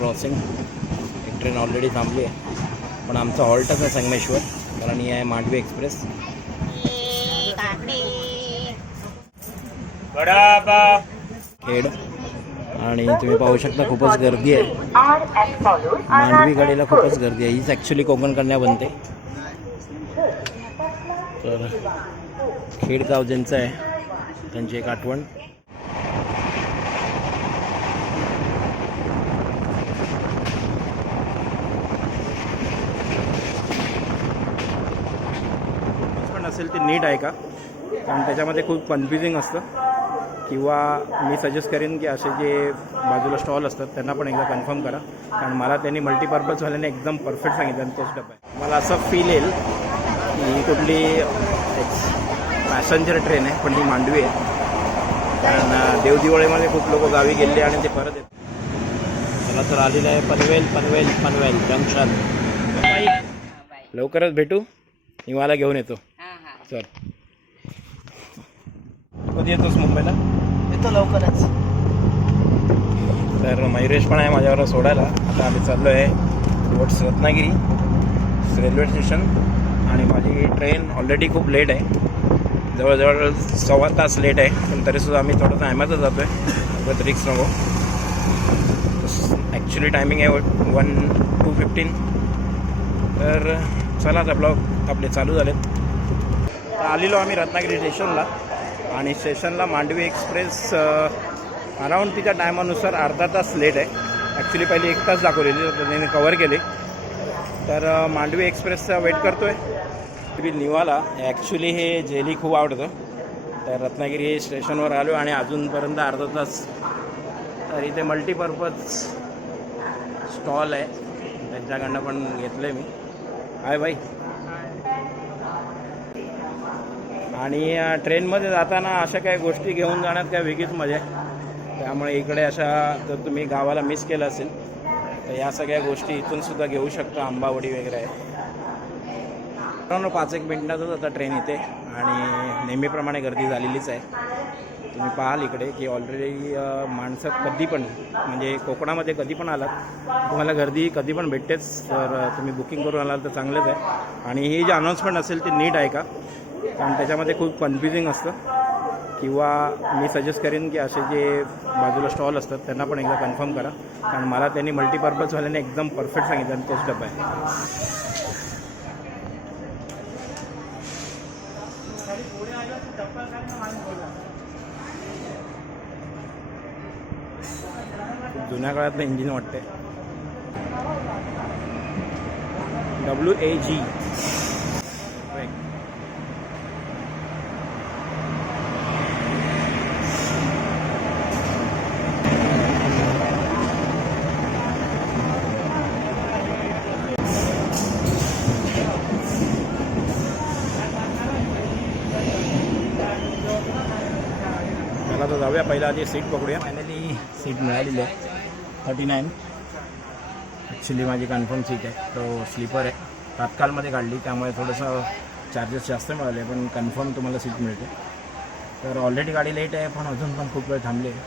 Crossing. एक train already थांबली आहे, पण आमचा हॉल्टच आहे संगमेश्वर, कारण ही आहे मांडवी एक्सप्रेस. खेड. आणि तुम्ही पाहू शकता खूपच गर्दी आहे मांडवी गाडीला, खूपच गर्दी आहे. हीच ॲक्च्युली कोकण कन्या बनते. तर खेड गाव ज्यांचं आहे त्यांची एक आठवण. पण असेल ते नीट आहे का, कारण त्याच्यामध्ये खूप कन्फ्युजिंग असतं. किंवा मी सजेस्ट करेन की असे जे बाजूला स्टॉल असतात त्यांना पण एकदा कन्फर्म करा, कारण मला त्यांनी मल्टीपर्पज झाल्याने एकदम परफेक्ट सांगितलं आणि तोच डबा आहे. मला असं फील येईल की ही कुठली पॅसेंजर ट्रेन आहे, पण ती मांडवी आहे. कारण देवदिवाळीमध्ये खूप लोक गावी गेले आणि ते परत येतात. मला तर आलेलं आहे पनवेल जंक्शन. लवकरच भेटू, मी मला घेऊन येतो. चल, कधी येतोस मुंबईला? येतो लवकरच. तर मयुरेश पण आहे माझ्यावर सोडायला. आता आम्ही चाललो आहे टुवर्ड्स रत्नागिरी रेल्वे स्टेशन. आणि माझी ट्रेन ऑलरेडी खूप लेट आहे, जवळजवळ 1.25 तास लेट आहे. पण तरीसुद्धा आम्ही थोडंसं ॲमाचं जातो आहे, बट रिक्स नको. ॲक्च्युली टायमिंग आहे 1:15. तर चला, आता ब्लॉग आपले चालू झालेत. तर आलेलो आम्ही रत्नागिरी स्टेशनला, आणि स्टेशनला मांडवी एक्सप्रेस अराऊंड तिच्या टायमानुसार अर्धा तास लेट आहे. ॲक्च्युली पहिली 1 तास दाखवलेली, तर त्यांनी कवर केली. तर मांडवी एक्सप्रेसचा वेट करतो आहे. तुम्ही निवाला ॲक्च्युली हे जेली खूप आवडतं. तर रत्नागिरी स्टेशनवर आलो आणि अजूनपर्यंत अर्धा तास. तर इथे मल्टीपर्पज स्टॉल आहे, त्यांच्याकडनं पण घेतलं आहे मी. आहे बाई. आणि ट्रेनमध्ये जाताना अशा काही गोष्टी घेऊन जाण्यात काय वेगळीच मजा आहे. त्यामुळे इकडे अशा, जर तुम्ही गावाला मिस केलं असेल तर या सगळ्या गोष्टी इथून सुद्धा घेऊ शकता. आंबावडी वगैरे आहे. 5-1 मिनिटातच आता ट्रेन येते आणि नेहमीप्रमाणे गर्दी झालेलीच आहे. तुम्ही पाहाल इकडे की ऑलरेडी माणसं कधी पण, म्हणजे कोकणामध्ये कधी पण आलात तुम्हाला गर्दी कधी पण भेटतेच. तर तुम्ही बुकिंग करून आलात तर चांगलंच आहे. आणि ही जी अनाऊन्समेंट असेल ती नीट आहे का, कारण त्याच्यामध्ये खूप कन्फ्युजिंग असतं. किंवा मी सजेस्ट करेन की असे जे बाजूला स्टॉल असतात त्यांना पण एकदा कन्फर्म करा, कारण मला त्यांनी मल्टीपर्पज झाल्याने एकदम परफेक्ट सांगितलं आणि तोच डबा आहे. जुन्या काळातलं इंजिन वाटते. WAG. चला तर जाऊया, पहिला आधी सीट पकडूया. फायनली सीट मिळालेली आहे 39. ॲक्च्युली माझी कन्फर्म सीट आहे, तो स्लीपर आहे. तात्काळमध्ये काढली त्यामुळे थोडंसं चार्जेस जास्त मिळाले, पण कन्फर्म तुम्हाला सीट मिळते. तर ऑलरेडी गाडी लेट आहे, पण अजून पण खूप वेळ थांबली आहे.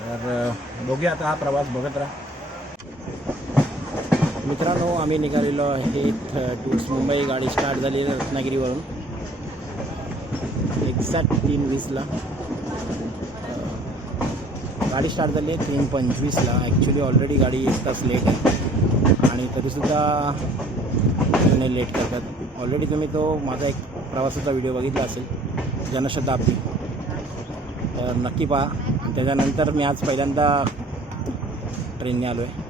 तर बघूया आता, हा प्रवास बघत राहा. मित्रांनो, आम्ही निघालेलो आहे टूर्स मुंबई. गाडी स्टार्ट झाली आहे रत्नागिरीवरून एक्झॅक्ट 3:20ला. गाडी स्टार्ट झाली आहे 3:25ला. ॲक्च्युली ऑलरेडी गाडी 1 तास लेट आहे, आणि तरीसुद्धा ट्रेन लेट करतात. ऑलरेडी तुम्ही तो माझा एक प्रवासाचा व्हिडिओ बघितला असेल, जनशताब्दी, तर नक्की पहा. त्याच्यानंतर मी आज पहिल्यांदा ट्रेनने आलो आहे.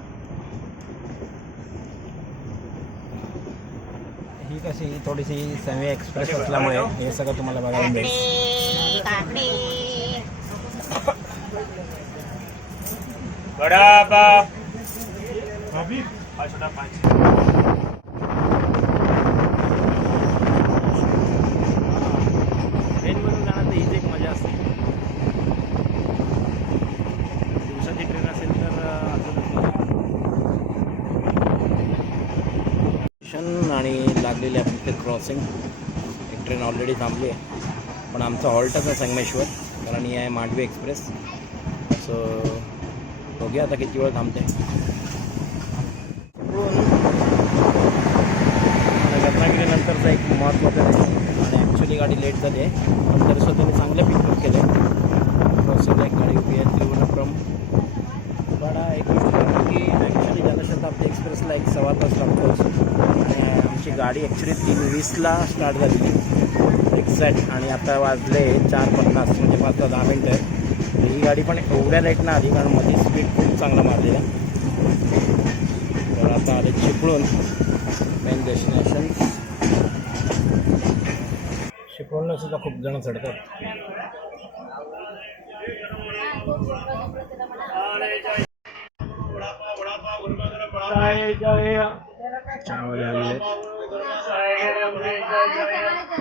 ही कशी थोडीशी सेमी एक्सप्रेस असल्यामुळे हे सगळं तुम्हाला बघायला मिळेल. ट्रेनमधून जाण्यात हीच एक मजा असते. दिवसाची ट्रेन असेल तर अजून. आणि लागलेली आहे तिथे क्रॉसिंग. एक ट्रेन ऑलरेडी थांबली आहे, पण आमचा हॉल्टच आहे संगमेश्वर, कारण ही आहे मांडवी एक्सप्रेस. सो बघूया आता किती वेळ थांबते. रत्नागिरीनंतरचा एक महत्त्वाचा आहे आणि ॲक्च्युली गाडी लेट झाली आहे, पण तरीसुद्धा त्यांनी चांगले पिकअप केले. क्रॉसिंगला एक गाडी उभी आहे त्रिवेंद्रपुरम. पण एक गोष्ट की ॲक्च्युली जनशताब्दी एक्सप्रेसला 1.25 तास लागतो आणि आमची गाडी ॲक्च्युली 3:20ला स्टार्ट झाली एक्झॅक्ट, आणि आता वाजले 4:50 म्हणजे 5 ते 10 मिनटं आहे. ही गाडी पण एवढ्या लेटनं आली कारण मध्ये स्पीड खूप चांगला मारलेला. तर आता आले चिपळूण मेन डेस्टिनेशन. चिपळूणला सुद्धा खूप जण चढतात.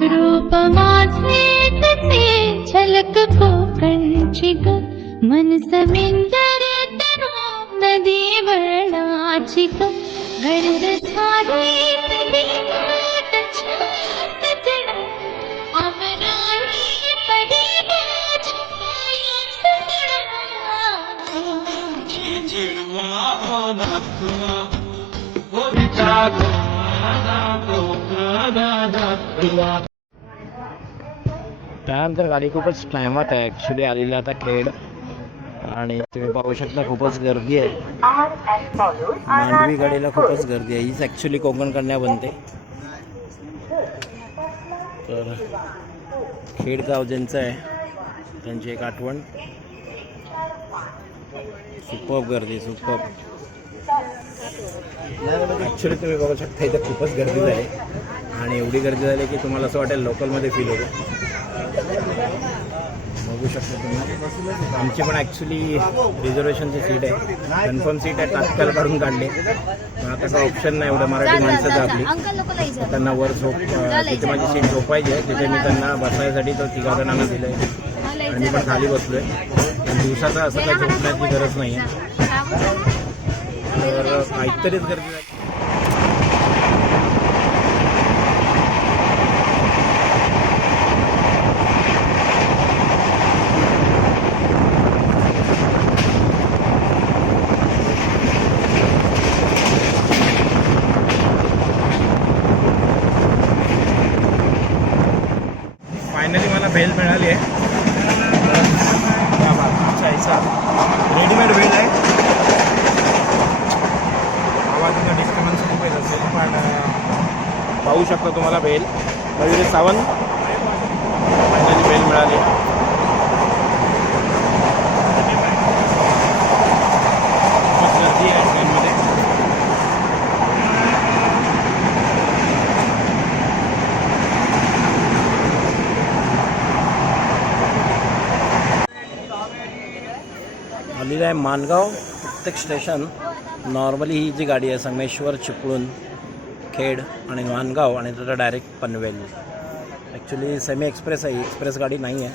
रूप माझे तसे झलक कोकणची ग, मन समिंदर तनु नदी वर्णाची ग, गडद झाली तरी वाट छात जण, अमराळी पडी माझ्या पायात त्यानंतर गाडी खूपच टायमात आहे ॲक्च्युली आलेला आता खेड, आणि तुम्ही पाहू शकता खूपच गर्दी आहे. मांडवी गाडीला खूपच गर्दी आहे. हीच ॲक्च्युली कोकण कन्या बनते. तर खेड गाव ज्यांचं आहे त्यांची एक आठवण. सुपर्ब गर्दी, सुपर्ब. ॲक्च्युली तुम्ही बघू शकता इथं खूपच गर्दी झाली आणि एवढी गर्दी झाली की तुम्हाला असं वाटेल लोकलमध्ये फील होतं. बघू शकता तुम्ही. आमची पण ॲक्च्युली रिझर्वेशनची सीट आहे, कन्फर्म सीट आहे, तात्काळ काढून काढले. आता काय ऑप्शन नाही, एवढं मराठी माणसाचं आपली. त्यांना वर तिथे माझी सीट झोपायची आहे, तिथे मी त्यांना बसायसाठी तो 3 जणांना दिलं आहे आणि मी पण खाली बसलो आहे. पण दिवसाचं असं काही झोपण्याची गरज नाही आहे. तर काहीतरीच गर्दी झाली. फायनली मला भेल मिळाली आहे. रेडीमेड भेल आहे. आवाजाचा डिस्टर्बन्स खूप येत असेल, पण पाहू शकता तुम्हाला भेल वगैरे. सावंत फायनली भेल मिळाली. खूपच गर्दी आहे ट्रेनमध्ये. आलेलं आहे माणगाव प्रत्येक स्टेशन. नॉर्मली ही जी गाडी आहे संगमेश्वर, चिपळूण, खेड आणि माणगाव, आणि त्याचा direct Panvel. Actually semi express आहे, एक्सप्रेस गाडी नाही आहे.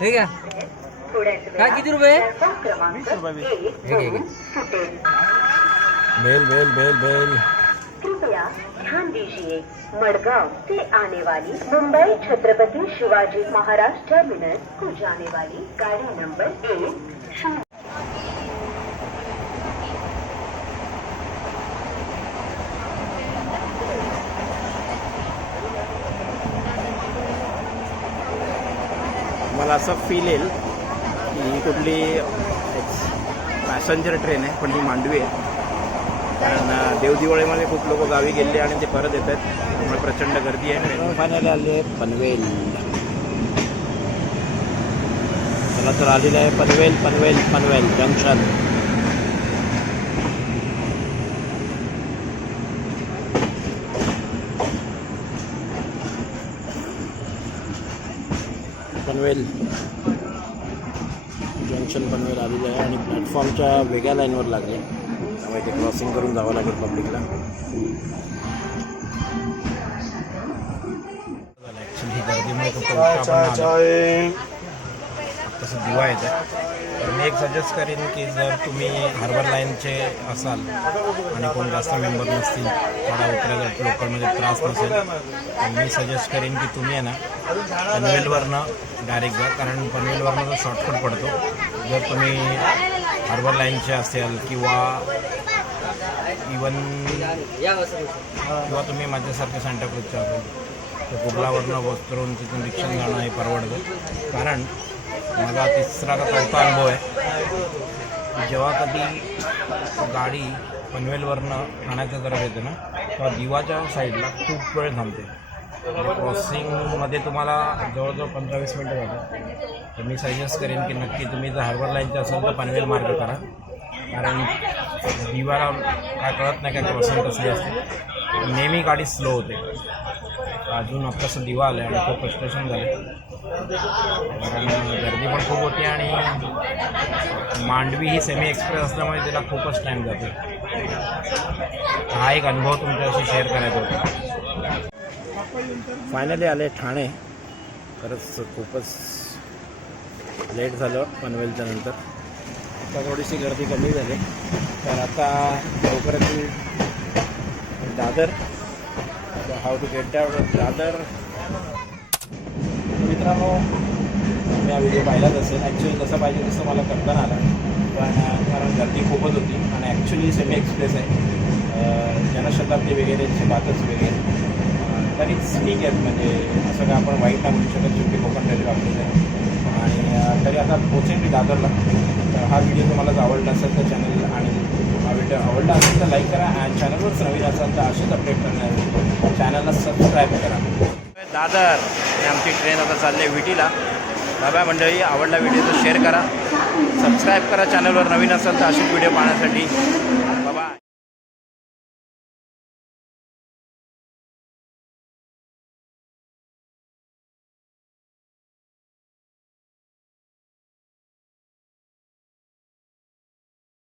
ठीक आहे. काय किती रुपये? 20 रुपये. भेल भेल भेल भेल. कृपया ध्यान दीजिए, मडगांव से आने वाली मुंबई छत्रपति शिवाजी महाराज टर्मिनस को जाने वाली गाड़ी नंबर 1 मला असं फील येईल की ही कुठली पॅसेंजर ट्रेन आहे, पण ही मांडवी आहे. कारण देवदिवाळीमध्ये खूप लोक गावी गेले आणि ते परत येत आहेत, त्यामुळे प्रचंड गर्दी आहे. ट्रेन फायनली आले पनवेल. चला तर आलेलं आहे पनवेल. पनवेल पनवेल जंक्शन. पनवेल जंक्शन पनवेल आलेलं आहे आणि प्लॅटफॉर्मच्या वेगळ्या लाईनवर लागले, त्यामुळे ते क्रॉसिंग करून जावं लागेल पब्लिकला. ॲक्च्युली गर्दीमुळे तसं दिवा येत आहे. तर मी एक सजेस्ट करेन की जर तुम्ही हार्बर लाईनचे असाल आणि कोण जास्त मेंबर नसतील, थोडा उतरायला लोकलमध्ये त्रास नसेल, तर मी सजेस्ट करेन की तुम्ही आहे ना पनवेलवरनं डायरेक्ट जा, कारण पनवेलवरनं जो शॉर्टकट पडतो. जर तुम्ही हार्बर लाईनचे असेल किंवा इवन या बसा किंवा तुम्ही माझ्यासारख्या सांताक्रूजच्या असेल तर कुबलावरनं वस्तरून तिथून रिक्षाने जाणं हे परवडतं. कारण माझा तिसरा का चौथा अनुभव आहे. जेव्हा कधी गाडी पनवेलवरनं ठाण्याच्या तरफ येते ना तेव्हा दिवाच्या साईडला खूप वेळ थांबते. क्रॉसिंगमध्ये तुम्हाला जवळजवळ 15-20 मिनटं जातात. तर मी सजेस्ट करेन की नक्की तुम्ही जर हार्बर लाईनचे असेल तर पनवेल मार्ग करा. कारण दिवाला काय कळत नाही काय क्रॉसिंग कसली असते. नेहमी गाडी स्लो होते. अजून आत्ताचं दिवा आलं आहे आणि खूप फ्रस्ट्रेशन झालं कारण गर्दी पण खूप होती आणि मांडवी ही सेमी एक्सप्रेस असल्यामुळे तिला खूपच टाईम जातो. हा एक अनुभव तुमच्याशी शेअर करायचा होता. फायनली आले ठाणे. खरंच खूपच लेट झालं पनवेलच्या नंतर. आता थोडीशी गर्दी कमी झाली तर आता लवकरच Dadar how to get Dadar. मित्रांनो मी हा व्हिडिओ पाहिलाच असेल. ॲक्च्युली जसं पाहिजे तसं मला करता आला पण कारण गर्दी खूपच होती आणि ॲक्च्युली सेमी एक्सप्रेस आहे. जनशताब्दी वगैरेची बातच वगैरे तरीच ठीक आहेत. म्हणजे असं काय आपण वाईट नाही म्हणू शकत. शेवटी कोकण रेल्वे आपली आणि तरी आता पोचेन मी दादरला. तर हा व्हिडिओ तुम्हाला आवडला असेल तर चॅनल आणि हा व्हिडिओ आवडला असेल तर लाईक करा आणि चॅनलवरच नवीन असाल तर असेच अपडेट करण्यासाठी चॅनलला सबस्क्राईब करा. दादर आणि आमची ट्रेन आता चालली आहे विटीला. बाबा मंडळी आवडला व्हिडिओ तर शेअर करा, सबस्क्राईब करा चॅनलवर नवीन असेल तर असेच व्हिडिओ पाहण्यासाठी. बाबा.